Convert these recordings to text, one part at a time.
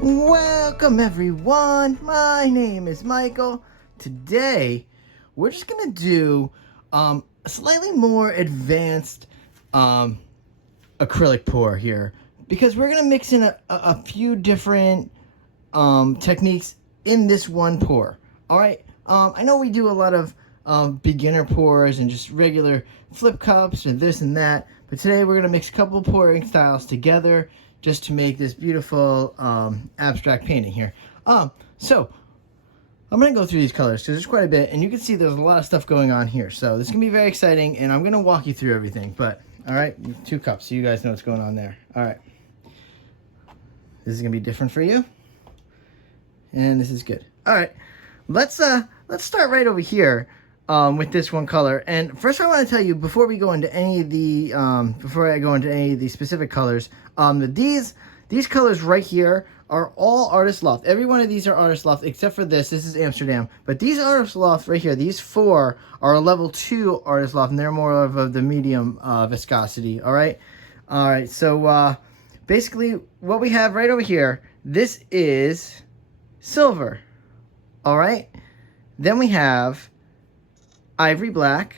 Welcome everyone, my name is Michael. Today we're just gonna do a slightly more advanced acrylic pour here, because we're gonna mix in a few different techniques in this one pour. Alright, I know we do a lot of beginner pours and just regular flip cups and this and that, but today we're gonna mix a couple pouring styles together just to make this beautiful abstract painting here. So I'm gonna go through these colors because there's quite a bit, and you can see there's a lot of stuff going on here. So this is gonna be very exciting, and I'm gonna walk you through everything. But all right, 2 cups, so you guys know what's going on there. All right, this is gonna be different for you, and this is good. All right, let's start right over here with this one color. And first, I want to tell you before we go into any of the before I go into any of the specific colors, these colors right here are all Artist Loft. Every one of these are Artist Loft except for this. This is Amsterdam. But these Artist Loft right here, these 4 are a level 2 Artist Loft, and they're more of the medium viscosity. All right. So basically, what we have right over here, this is silver. All right. Then we have ivory black.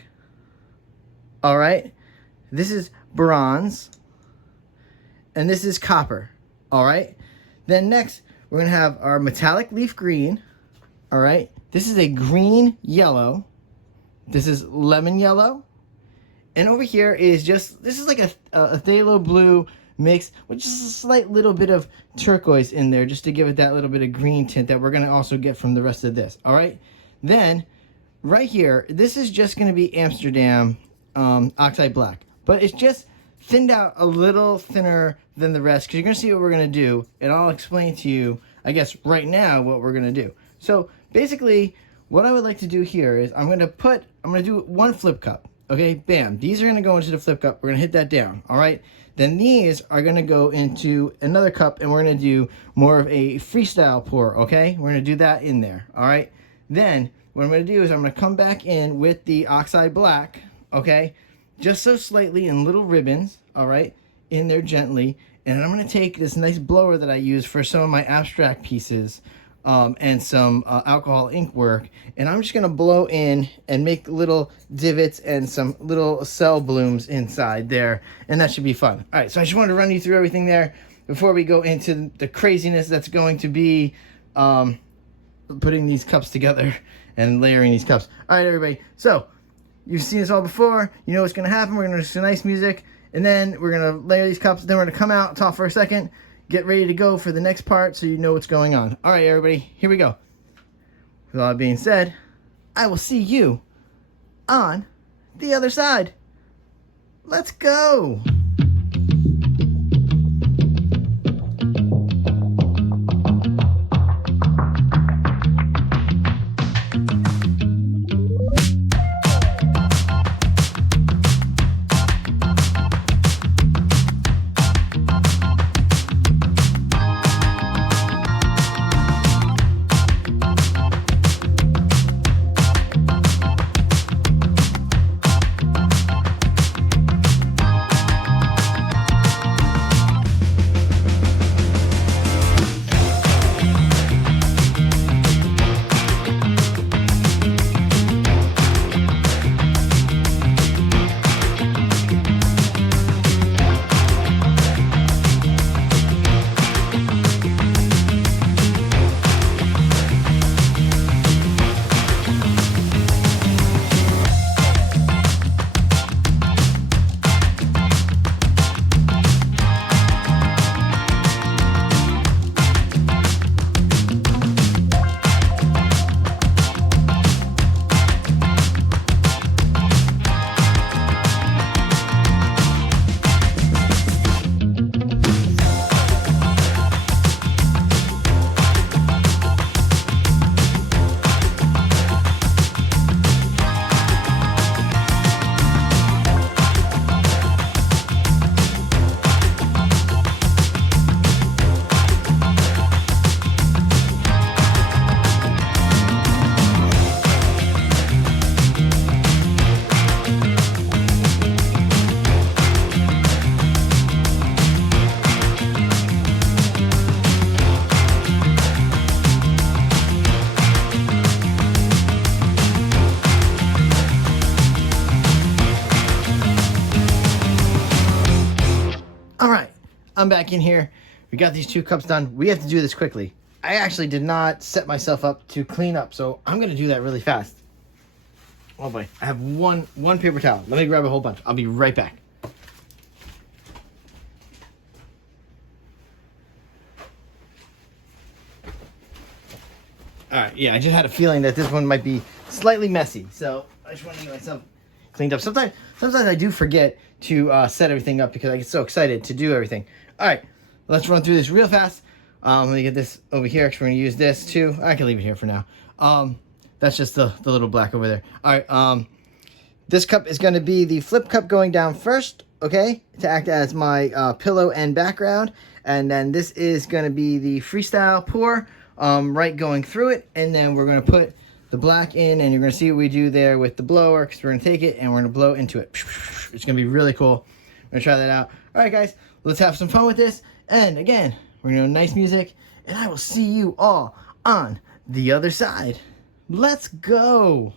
All right. This is bronze. And this is copper. All right. Then next, we're going to have our metallic leaf green. All right. This is a green yellow. This is lemon yellow. And over here is just, this is like a phthalo blue mix with just a slight little bit of turquoise in there, just to give it that little bit of green tint that we're going to also get from the rest of this. All right. Then right here, this is just going to be Amsterdam oxide black, but it's just thinned out a little thinner than the rest, because you're going to see what we're going to do, and I'll explain to you, I guess, right now what we're going to do. So basically, what I would like to do here is I'm going to do 1 flip cup. Okay, bam. These are going to go into the flip cup. We're going to hit that down. All right. Then these are going to go into another cup, and we're going to do more of a freestyle pour. Okay, we're going to do that in there. All right. Then what I'm going to do is I'm going to come back in with the oxide black. Okay, just so slightly in little ribbons. All right, in there gently. And I'm going to take this nice blower that I use for some of my abstract pieces and some alcohol ink work, and I'm just going to blow in and make little divots and some little cell blooms inside there, and that should be fun. All right, so I just wanted to run you through everything there before we go into the craziness that's going to be putting these cups together and layering these cups. All right, everybody, so you've seen this all before. You know what's going to happen. We're going to do some nice music, and then we're going to layer these cups. Then we're going to come out, talk for a second, get ready to go for the next part so you know what's going on. All right, everybody, here we go. With all that being said, I will see you on the other side. Let's go. I'm back in here. We got these 2 cups done. We have to do this quickly. I actually did not set myself up to clean up, so I'm gonna do that really fast. Oh boy, I have one paper towel. Let me grab a whole bunch. I'll be right back. All right, yeah, I just had a feeling that this one might be slightly messy, so I just want to get myself cleaned up. Sometimes I do forget to set everything up because I get so excited to do everything. All right, let's run through this real fast. Let me get this over here because we're going to use this too. I can leave it here for now. That's just the little black over there. All right, this cup is going to be the flip cup going down first, okay, to act as my pillow and background. And then this is going to be the freestyle pour, right going through it. And then we're going to put the black in, and you're going to see what we do there with the blower, because we're going to take it and we're going to blow into it. It's going to be really cool. I'm going to try that out. All right, guys, let's have some fun with this. And again, we're going to do nice music, and I will see you all on the other side. Let's go.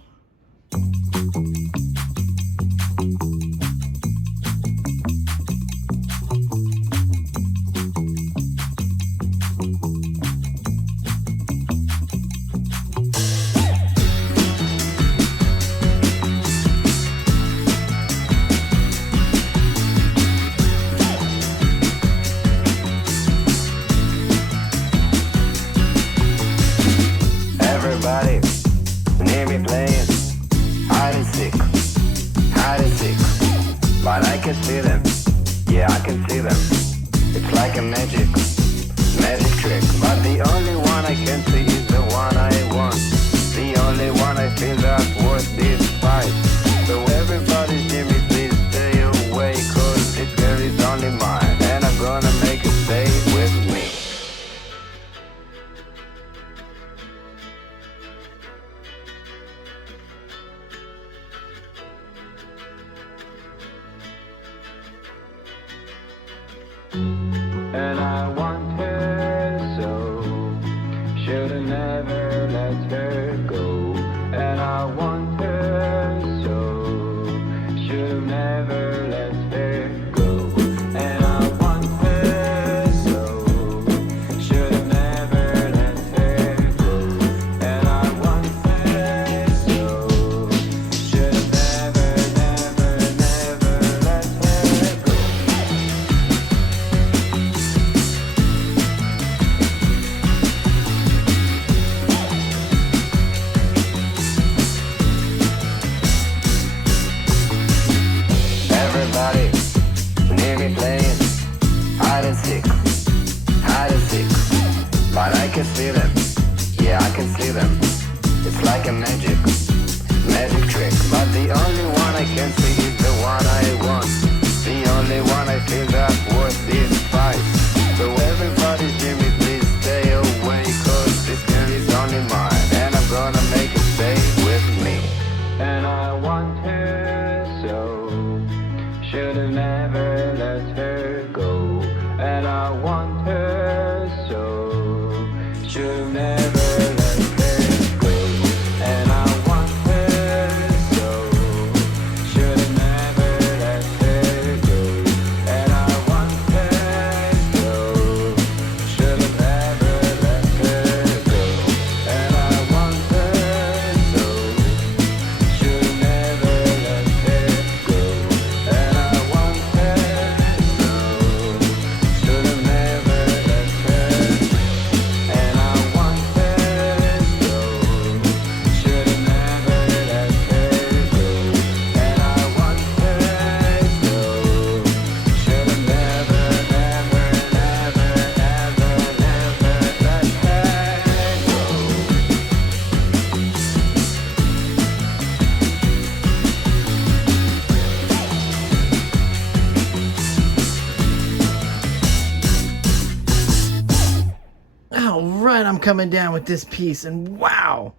Everybody near me playing hide and seek, but I can see them, yeah, I can see them. It's like a magic trick, but the only one I can see is the one I want, the only one I feel that's worth this fight. So everybody near me, please stay away, cause this girl is only mine, and I'm gonna make it stay with me. And I want her so, should've never let her go. And I want her so, should've never let her go. And I want her so, should've never let her go. And I want her so, should've never let her go. Everybody near me playing hide and seek, but I can see them, yeah, I can see them. It's like a magic trick, but the only one I can see is the one I want, the only one I feel that's worth this fight. So everybody near me, please stay away, cause this girl is only mine, and I'm gonna make it stay with me. And I want her so, should've never let her go. And I want her so, should've never let her go. And I want her so, should've never let her go. And I want her so, should've never let her go. And I want her so, should've never let her go. And I want her so, should've never let her. And I want her so, should've never let her go. And I want her so, should've never let her go. All right, I'm coming down with this piece, and wow.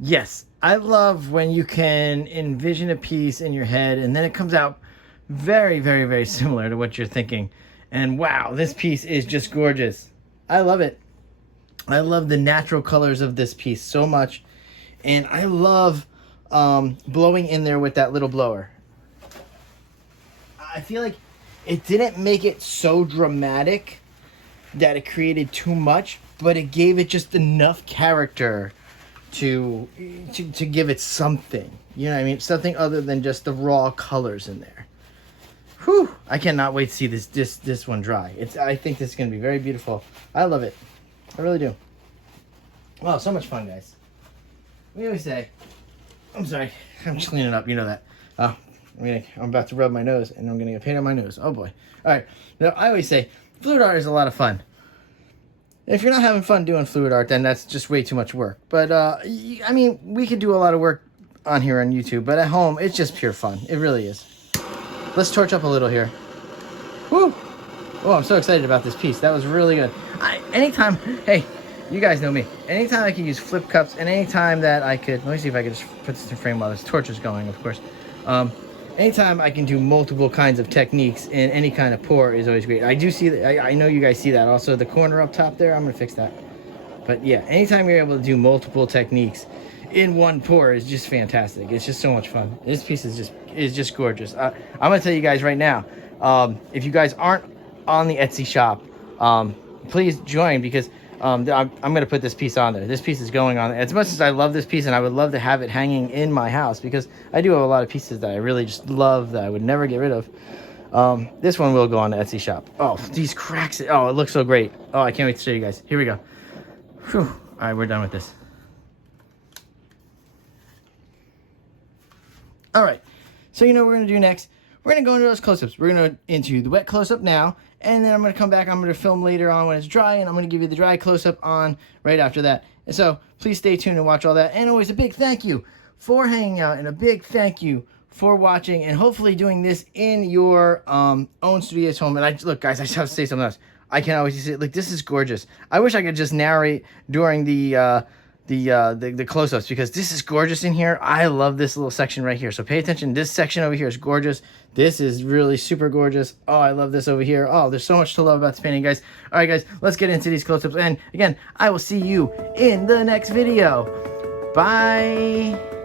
Yes, I love when you can envision a piece in your head and then it comes out very, very, very similar to what you're thinking. And wow, this piece is just gorgeous. I love it. I love the natural colors of this piece so much. And I love blowing in there with that little blower. I feel like it didn't make it so dramatic that it created too much, but it gave it just enough character to give it something. You know what I mean? Something other than just the raw colors in there. Whew! I cannot wait to see this one dry. I think this is going to be very beautiful. I love it. I really do. Wow, so much fun, guys. We always say, I'm sorry, I'm just cleaning up, you know that. I'm about to rub my nose, and I'm gonna get paint on my nose. Oh boy. All right. Now I always say, fluid art is a lot of fun. If you're not having fun doing fluid art, then that's just way too much work. But I mean, we could do a lot of work on here on YouTube, but at home, it's just pure fun. It really is. Let's torch up a little here. Woo! Oh, I'm so excited about this piece. That was really good. Anytime, hey, you guys know me. Anytime I can use flip cups, and anytime that I could, let me see if I could just put this in frame while this torch is going, of course. Anytime I can do multiple kinds of techniques in any kind of pour is always great. I do see that. I know you guys see that. Also, the corner up top there, I'm gonna fix that. But yeah, anytime you're able to do multiple techniques in one pour is just fantastic. It's just so much fun. This piece is just gorgeous. I'm gonna tell you guys right now. If you guys aren't on the Etsy shop, please join, because I'm going to put this piece on there. This piece is going on. As much as I love this piece, and I would love to have it hanging in my house, because I do have a lot of pieces that I really just love that I would never get rid of. This one will go on the Etsy shop. Oh, these cracks. Oh, it looks so great. Oh, I can't wait to show you guys. Here we go. Whew. All right, we're done with this. All right. So you know what we're going to do next? We're going to go into those close-ups. We're going to into the wet close-up now, and then I'm going to come back. I'm going to film later on when it's dry, and I'm going to give you the dry close-up on right after that. And so please stay tuned and watch all that. And always a big thank you for hanging out, and a big thank you for watching, and hopefully doing this in your own studios home. And look, guys, I just have to say something else. I can't always say, like, this is gorgeous. I wish I could just narrate during the close-ups, because this is gorgeous in here. I love this little section right here. So pay attention. This section over here is gorgeous. This is really super gorgeous. Oh, I love this over here. Oh, there's so much to love about this painting, guys. All right, guys, let's get into these close-ups. And again, I will see you in the next video. Bye.